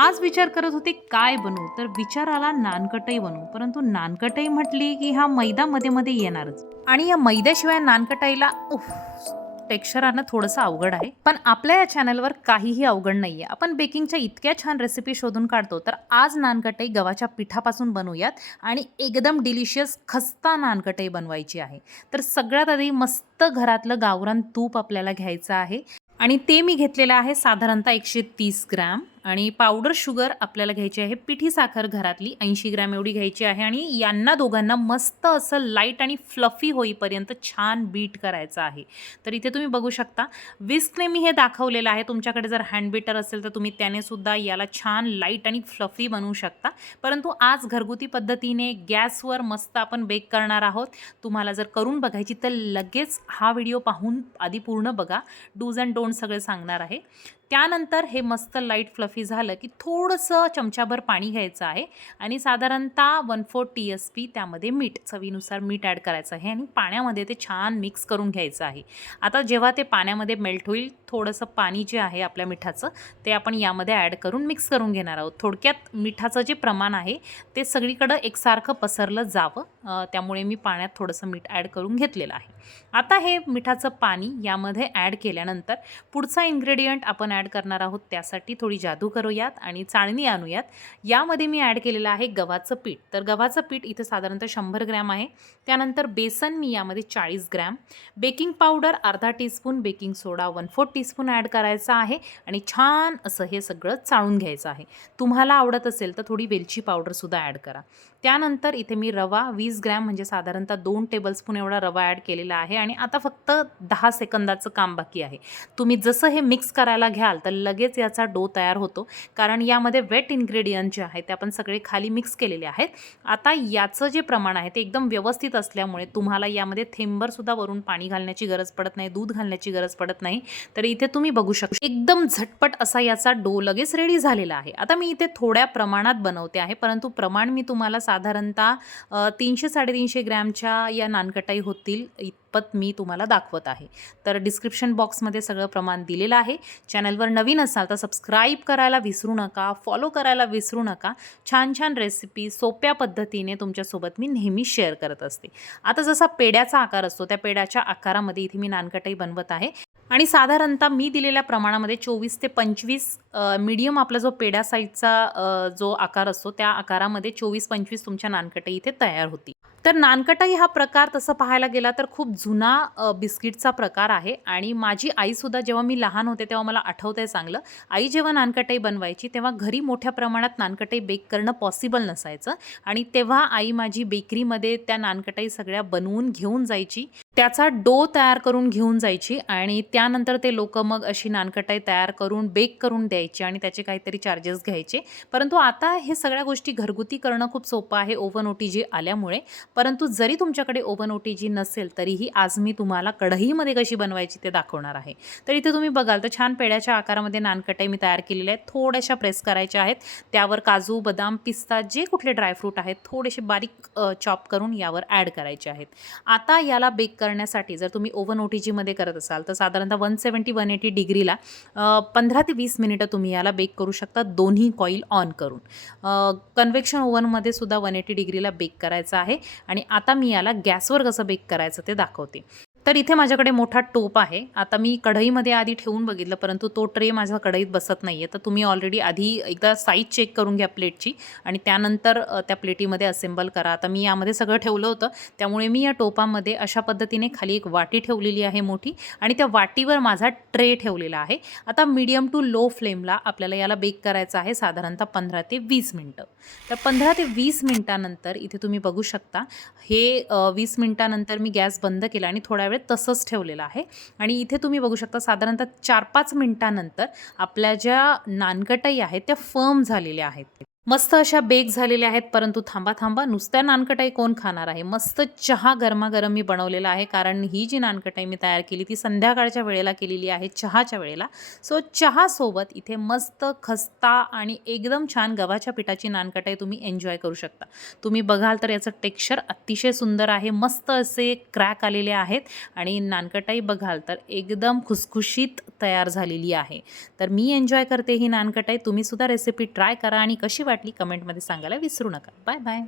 आज विचार करत होते काय बनवू? तर विचार आला नानकटई बनवू. परंतु नानकटई म्हटली की हा मैदा मध्ये मध्ये येणारच. आणि या मैद्याशिवाय नानकटाईला उफ टेक्स्चर आणणं थोडंसं अवघड आहे. पण आपल्या या चॅनलवर काहीही अवघड नाही आहे आपण बेकिंगच्या इतक्या छान रेसिपी शोधून काढतो तर आज नानकटई गव्हाच्या पिठापासून बनवूयात आणि एकदम डिलिशियस खस्ता नानकटई बनवायची आहे. तर सगळ्यात आधी मस्त घरातलं गावरान तूप आपल्याला घ्यायचं आहे. आणि ते मी घेतलेलं आहे साधारणतः एकशे तीस ग्रॅम. आणि पावडर शुगर आपल्याला घ्यायची आहे. पिठी साखर घरातली ऐंशी ग्रॅम एवढी घ्यायची आहे आणि यांना दोघांना मस्त असं लाइट आणि फ्लफी होईपर्यंत छान बीट करायचं आहे. तर इथे तुम्ही बघू शकता विस्कने मी हे दाखवलेलं आहे. तुमच्याकडे जर हँड बीटर असेल तर तुम्ही त्याने सुद्धा याला छान लाइट आणि फ्लफी बनवू शकता. परंतु आज घरगुती पद्धतीने गॅसवर मस्त आपण बेक करणार आहोत. तुम्हाला जर करून बघायची तर लगेच हा व्हिडिओ पाहून आधी पूर्ण बघा. डूज अँड डोंट सगळे सांगणार आहे. त्यानंतर हे मस्त लाइट फ्लफी झालं की थोडंसं चमच्याभर पाणी घ्यायचं आहे आणि साधारणतः one four T S P त्यामध्ये मीठ चवीनुसार मीठ ॲड करायचं आहे आणि पाण्यामध्ये ते छान मिक्स करून घ्यायचं आहे. आता जेव्हा ते पाण्यामध्ये मेल्ट होईल थोडंसं पाणी जे आहे आपल्या मिठाचं ते आपण यामध्ये ॲड करून मिक्स करून घेणार आहोत. थोडक्यात मिठाचं जे प्रमाण आहे ते सगळीकडं एकसारखं पसरलं जावं. त्यामुळे मी पाण्यात थोडंसं मीठ ॲड करून घेतलेलं आहे. आता हे मिठाचं पाणी यामध्ये ॲड केल्यानंतर पुढचा इन्ग्रेडियंट आपण ॲड करणार आहोत त्यासाठी थोडी जादू करूयात आणि चाळणी आणूयात. यामध्ये मी ॲड केलेलं आहे गव्हाचं पीठ. तर गव्हाचं पीठ इथे साधारणतः शंभर ग्रॅम आहे. त्यानंतर बेसन मी यामध्ये चाळीस ग्रॅम. बेकिंग पावडर अर्धा teaspoon baking soda one four teaspoon add करायचा आहे आणि छान असं हे सगळं चाळून घ्यायचं आहे. तुम्हाला आवडत असेल तर थोडी वेलची पावडरसुद्धा ॲड करा. त्यानंतर इथे मी रवा वीस वीस ग्रॅम म्हणजे साधारणतः दोन टेबलस्पून एवढा रवा ॲड केलेला आहे आणि आता फक्त दहा सेकंदाचं काम बाकी आहे. तुम्ही जसं हे मिक्स करायला घ्याल तर लगेच याचा डो तयार होतो. कारण यामध्ये वेट इन्ग्रेडियंट जे आहेत ते आपण सगळे खाली मिक्स केलेले आहेत. आता याचं जे प्रमाण आहे ते एकदम व्यवस्थित असल्यामुळे तुम्हाला यामध्ये थेंबरसुद्धा वरून पाणी घालण्याची गरज पडत नाही दूध घालण्याची गरज पडत नाही. तर इथे तुम्ही बघू शकता एकदम झटपट असा याचा डो लगेच रेडी झालेला आहे. आता मी इथे थोड्या प्रमाणात बनवते आहे परंतु प्रमाण मी तुम्हाला साधारणतः तीनशे तीनशे साडेतीनशे ग्रॅमच्या या नानकटाई होतील इतपत मी तुम्हाला दाखवत आहे. तर डिस्क्रिप्शन बॉक्समध्ये सगळं प्रमाण दिलेलं आहे. चॅनलवर नवीन असाल तर सबस्क्राईब करायला विसरू नका फॉलो करायला विसरू नका. छान छान रेसिपी सोप्या पद्धतीने तुमच्यासोबत मी नेहमी शेअर करत असते. आता जसा पेड्याचा आकार असतो त्या पेड्याच्या आकारामध्ये इथे मी नानकटाई बनवत आहे. आणि साधारणतः मी दिलेल्या प्रमाणामध्ये चोवीस ते पंचवीस मीडियम आपला जो पेड्या साईजचा जो आकार असतो त्या आकारामध्ये चोवीस पंचवीस तुमच्या नानकटे इथे तयार होती तर नानकटाई हा प्रकार तसं पाहायला गेला तर खूप जुना बिस्किटचा प्रकार आहे. आणि माझी आईसुद्धा जेव्हा मी लहान होते तेव्हा मला आठवतं आहे चांगलं. आई जेव्हा नानकटाई बनवायची तेव्हा घरी मोठ्या प्रमाणात नानकटाई बेक करणं पॉसिबल नसायचं. आणि तेव्हा आई माझी बेकरीमध्ये त्या नानकटाई सगळ्या बनवून घेऊन जायची. त्याचा डो तयार करून घेऊन जायची आणि त्यानंतर ते लोक मग अशी नानकटाई तयार करून बेक करून द्यायची आणि त्याचे काहीतरी चार्जेस घ्यायचे. परंतु आता हे सगळ्या गोष्टी घरगुती करणं खूप सोपं आहे ओव्हन ओटी जे जी आल्यामुळे. परंतु जरी तुमच्याकडे ओपन ओ टी जी नसेल तरीही आज मी तुम्हाला कढईमध्ये कशी बनवायची ते दाखवणार आहे. तर इथे तुम्ही बघाल तर छान पेड्याच्या आकारामध्ये नानकटाई मी तयार केलेल्या आहेत. थोड्याशा प्रेस करायच्या आहेत. त्यावर काजू बदाम पिस्ता जे कुठले ड्रायफ्रूट आहेत थोडेसे बारीक चॉप करून यावर ॲड करायचे आहेत. आता याला बेक करण्यासाठी जर तुम्ही ओव्हन ओ टी जीमध्ये करत असाल तर साधारणतः वन सेवन्टी वन एटी डिग्रीला पंधरा ते वीस मिनिटं तुम्ही याला बेक करू शकता दोन्ही कॉईल ऑन करून. कन्व्हेक्शन ओव्हनमध्ये सुद्धा वन एटी डिग्रीला बेक करायचं आहे. आणि आता मी याला गॅसवर कसं बेक करायचं ते दाखवते. तर इथे माझ्याकडे मोठा टोप आहे. आता मी कढईमध्ये आधी ठेवून बघितलं परंतु तो ट्रे माझ्या कढईत बसत नाही आहे तर तुम्ही ऑलरेडी आधी एकदा साईज चेक करून घ्या प्लेटची आणि त्यानंतर त्या प्लेटीमध्ये असेंबल करा. आता मी यामध्ये सगळं ठेवलं होतं. त्यामुळे मी या टोपामध्ये अशा पद्धतीने खाली एक वाटी ठेवलेली आहे मोठी आणि त्या वाटीवर माझा ट्रे ठेवलेला आहे. आता मीडियम टू लो फ्लेमला आपल्याला याला बेक करायचं आहे साधारणतः पंधरा ते वीस मिनटं. तर पंधरा ते वीस मिनटानंतर इथे तुम्ही बघू शकता. हे वीस मिनटानंतर मी गॅस बंद केला आणि थोडा वेळ तसंच ठेवलेलं आहे. आणि इथे तुम्ही बघू शकता साधारणतः चार पाच मिनटानंतर आपल्या ज्या नानकटाई आहेत त्या फर्म झालेल्या आहेत. मस्त अशा बेक झालेल्या आहेत परंतु थांबा थांबा नुसत्या नानकटाई कोण खाणार आहे? मस्त चहा गरमागरम मी बनवलेला आहे कारण ही जी नानकटाई मी तयार केली ती संध्याकाळच्या वेळेला केलेली आहे चहाच्या वेळेला. सो चहासोबत इथे मस्त खस्ता आणि एकदम छान गव्हाच्या पिठाची नानकटाई तुम्ही एन्जॉय करू शकता. तुम्ही बघाल तर याचं टेक्स्चर अतिशय सुंदर आहे मस्त असे क्रॅक आलेले आहेत आणि नानकटाई बघाल तर एकदम खुसखुशीत तयार झालेली आहे. तर मी एन्जॉय करते ही नानकटाई आहे. तुम्हीसुद्धा रेसिपी ट्राय करा आणि कशी वाटली कमेंटमध्ये सांगायला विसरू नका. Bye bye